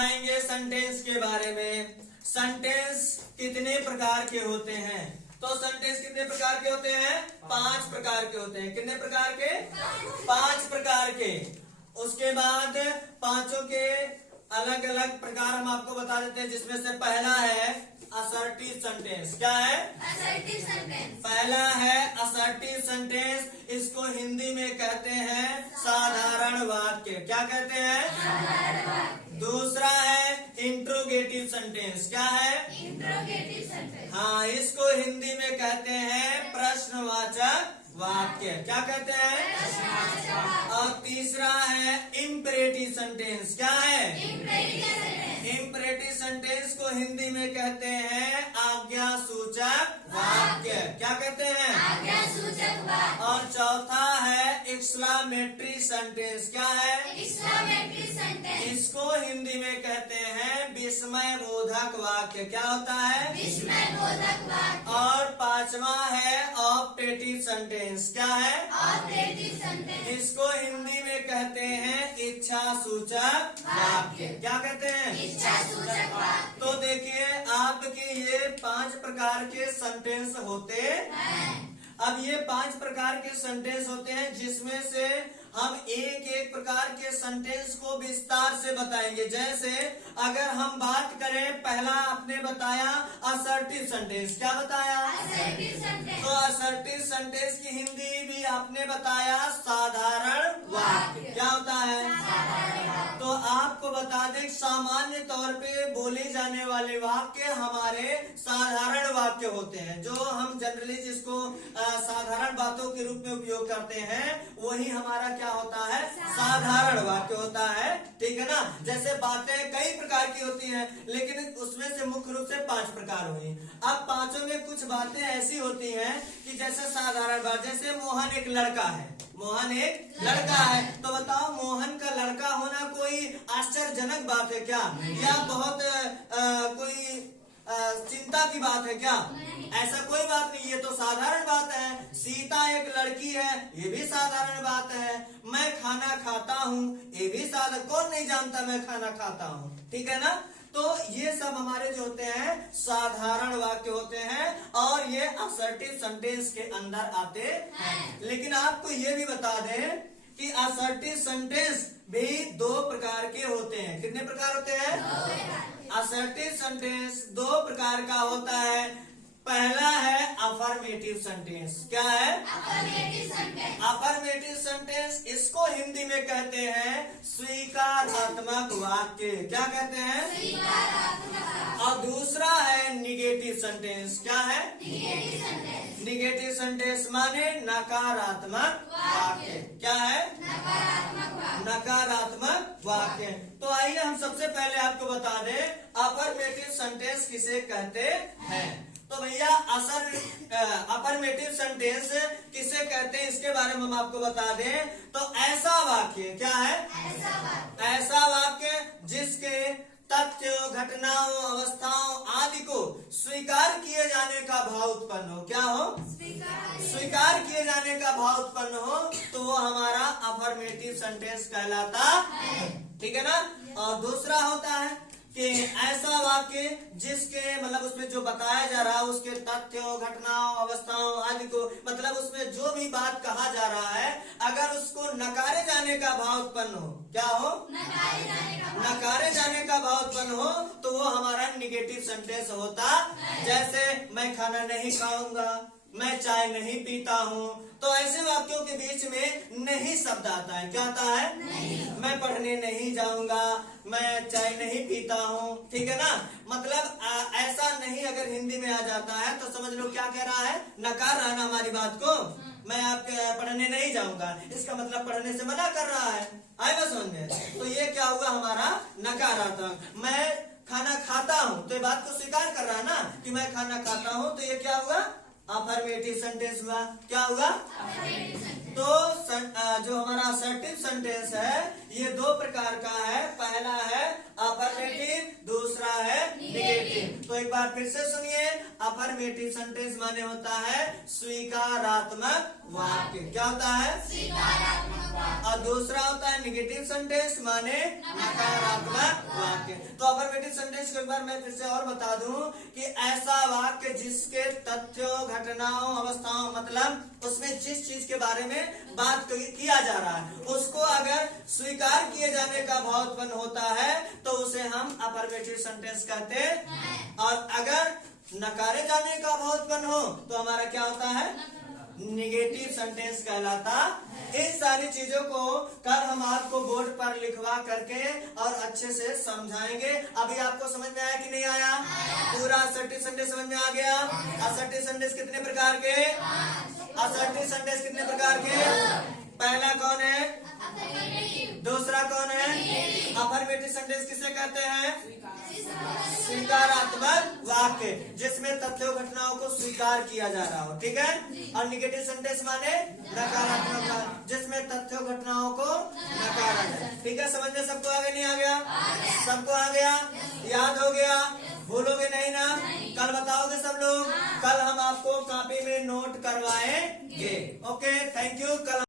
पढ़ाएंगे सेंटेंस के बारे में। सेंटेंस कितने प्रकार के होते हैं? तो सेंटेंस कितने प्रकार के होते हैं? 5 प्रकार के होते हैं। कितने प्रकार के? 5 प्रकार के। उसके बाद पांचों के अलग अलग प्रकार हम आपको बता देते हैं, जिसमें से पहला है असर्टिव सेंटेंस। क्या है? Assertive sentence. पहला है असर्टिव सेंटेंस। इसको हिंदी में कहते हैं साधारण वाक्य। क्या कहते हैं? साधारण वाक्य। दूसरा है इंट्रोगेटिव सेंटेंस। क्या है? Interrogative sentence. हाँ, इसको हिंदी में कहते हैं प्रश्नवाचक वाक्य। क्या कहते हैं? प्रश्नवाचक। और तीसरा है इम्परेटिव सेंटेंस। क्या है? Imperative sentence. इम्परेटिव सेंटेंस को हिंदी में कहते हैं आज्ञा सूचक वाक्य। क्या कहते हैं? आज्ञा सूचक वाक्य। और चौथा है एक्सक्लेमेटरी सेंटेंस। क्या है? Exclamatory sentence. इसको हिंदी में कहते हैं विस्मय बोधक वाक्य। क्या होता है? विस्मय बोधक वाक्य। और पांचवा है ऑप्टेटिव सेंटेंस। क्या है? Operative sentence. इसको हिंदी में कहते हैं इच्छा सूचक वाक्य। क्या कहते हैं? इच्छा सूचक वाक्य। तो देखिए, आपके ये 5 प्रकार के सेंटेंस होते है। अब ये 5 प्रकार के सेंटेंस होते हैं, जिसमें से हम एक एक प्रकार के सेंटेंस को विस्तार से बताएंगे। जैसे अगर हम बात करें, पहला आपने बताया असर्टिव सेंटेंस। क्या बताया? Assertive sentence. तो असर्टिव सेंटेंस की हिंदी भी आपने बताया साधारण वाक्य। क्या होता है? साधारण वाक्य। तो आपको बता दें, सामान्य तौर पे बोले जाने वाले वाक्य हमारे साधारण वाक्य होते हैं। जो हम जनरली जिसको साधारण बातों के रूप में उपयोग करते हैं, वही हमारा क्या होता है? साधारण वाक्य होता है। ठीक है ना? जैसे बातें कई प्रकार की होती हैं, लेकिन उसमें से मुख्य रूप से 5 प्रकार हुई। अब पांचों में कुछ बातें ऐसी होती हैं कि जैसे साधारण बात, जैसे मोहन एक लड़का है। मोहन एक लड़का है, तो बताओ मोहन का लड़का होना कोई आश्चर्यजनक बात है क्या? या बहुत कोई चिंता की बात है क्या? ऐसा कोई बात नहीं, ये तो साधारण बात है। सीता एक लड़की है, ये भी साधारण बात है। मैं खाना खाता हूँ, ये भी साधारण, कौन नहीं जानता मैं खाना खाता हूँ। ठीक है ना? तो ये सब हमारे जो होते हैं साधारण वाक्य होते हैं, और ये असर्टिव सेंटेंस के अंदर आते हैं। लेकिन आपको ये भी बता दें कि असर्टिव सेंटेंस भी 2 प्रकार के होते हैं। कितने प्रकार होते हैं? असर्टिव सेंटेंस 2 प्रकार का होता है। पहला है अफर्मेटिव सेंटेंस। क्या है? Affirmative sentence. अफर्मेटिव सेंटेंस, इसको हिंदी में कहते हैं स्वीकारात्मक वाक्य। क्या कहते हैं? स्वीकारात्मक। और दूसरा है निगेटिव सेंटेंस। क्या है? Negative sentence. निगेटिव सेंटेंस माने नकारात्मक वाक्य। क्या है? नकारात्मक वाक्य। नकारात्मक वाक्य। तो आइए हम सबसे पहले आपको बता दें अफर्मेटिव सेंटेंस किसे कहते हैं। तो भैया अफर्मेटिव सेंटेंस किसे कहते हैं, इसके बारे में हम आपको बता दें। तो ऐसा वाक्य, क्या है? ऐसा वाक्य। ऐसा वाक्य जिसके तथ्यों, घटनाओं, अवस्थाओं आदि को स्वीकार किए जाने का भाव उत्पन्न हो। क्या हो? स्वीकार किए जाने का भाव उत्पन्न हो, तो वो हमारा अफर्मेटिव सेंटेंस कहलाता है। ठीक है ना? और दूसरा होता है कि ऐसा वाक्य जिसके मतलब उसमें जो बताया जा रहा है, उसके तथ्यों, घटनाओं, अवस्थाओं आदि को, मतलब उसमें जो भी बात कहा जा रहा है, अगर उसको नकारे जाने का भाव उत्पन्न हो। क्या हो? नकारे जाने का भाव। नकारे जाने का भाव उत्पन्न हो, तो वो हमारा निगेटिव सेंटेंस होता। जैसे मैं खाना नहीं खाऊंगा, मैं चाय नहीं पीता हूँ। तो ऐसे वाक्यों के बीच में नहीं शब्द आता है। क्या आता है? नहीं। मैं पढ़ने नहीं जाऊंगा, मैं चाय नहीं पीता हूँ। ठीक है ना? मतलब ऐसा नहीं अगर हिंदी में आ जाता है तो समझ लो क्या कह रहा है? नकार रहा ना हमारी बात को। मैं आपके पढ़ने नहीं जाऊंगा, इसका मतलब पढ़ने से मना कर रहा है। आए बस समझ में? तो ये क्या हुआ? हमारा नकारात्मक। मैं खाना खाता हूँ, तो ये बात को स्वीकार कर रहा है ना कि मैं खाना खाता हूँ, तो ये क्या हुआ? अफर्मेटिव सेंटेंस हुआ। क्या हुआ? तो जो हमारा असर्टिव सेंटेंस है, ये 2 प्रकार का है। पहला है अफर्मेटिव, दूसरा है निगेटिव। तो एक बार फिर से सुनिए, अफर्मेटिव सेंटेंस माने होता है स्वीकारात्मक वाक्य। क्या होता है? सकारात्मक वाक्य। और दूसरा होता है निगेटिव सेंटेंस माने नकारात्मक वाक्य। तो अफर्मेटिव सेंटेंस को एक बार मैं फिर से और बता दूं कि ऐसा वाक्य जिसके तथ्यों, घटनाओं, अवस्थाओं मतलब उसमें जिस चीज के बारे में बात किया जा रहा है उसको अगर स्वीकार किए जाने का भावोत्पन्न होता है तो उसे हम अफर्मेटिव सेंटेंस कहते हैं। और अगर नकारे जाने का भावोत्पन्न हो तो हमारा क्या होता है? निगेटिव सेंटेंस कहलाता। इन सारी चीजों को कल हम आपको बोर्ड पर लिखवा करके और अच्छे से समझाएंगे। अभी आपको समझ में आया कि नहीं आया? पूरा असर्टिव सेंटेंस समझ में आ गया? असर्टिव सेंटेंस कितने प्रकार के? असर्टिव सेंटेंस कितने प्रकार के? पहला कौन है? दूसरा कौन है? अफर्मेटिव सेंटेंस किसे कहते हैं? स्वीकारात्मक वाक्य जिसमें तथ्यों, घटनाओं को स्वीकार किया जा रहा हो। ठीक है। और निगेटिव सेंटेंस माने नकारात्मक वाक्य जिसमें तथ्यों, घटनाओं को नकारा जाए। ठीक है। समझ में सबको आ गया? नहीं आ गया? सबको आ गया? याद हो गया? भूलोगे नहीं ना? कल बताओगे सब लोग? कल हम आपको कॉपी में नोट करवाएंगे। Okay, thank you. कल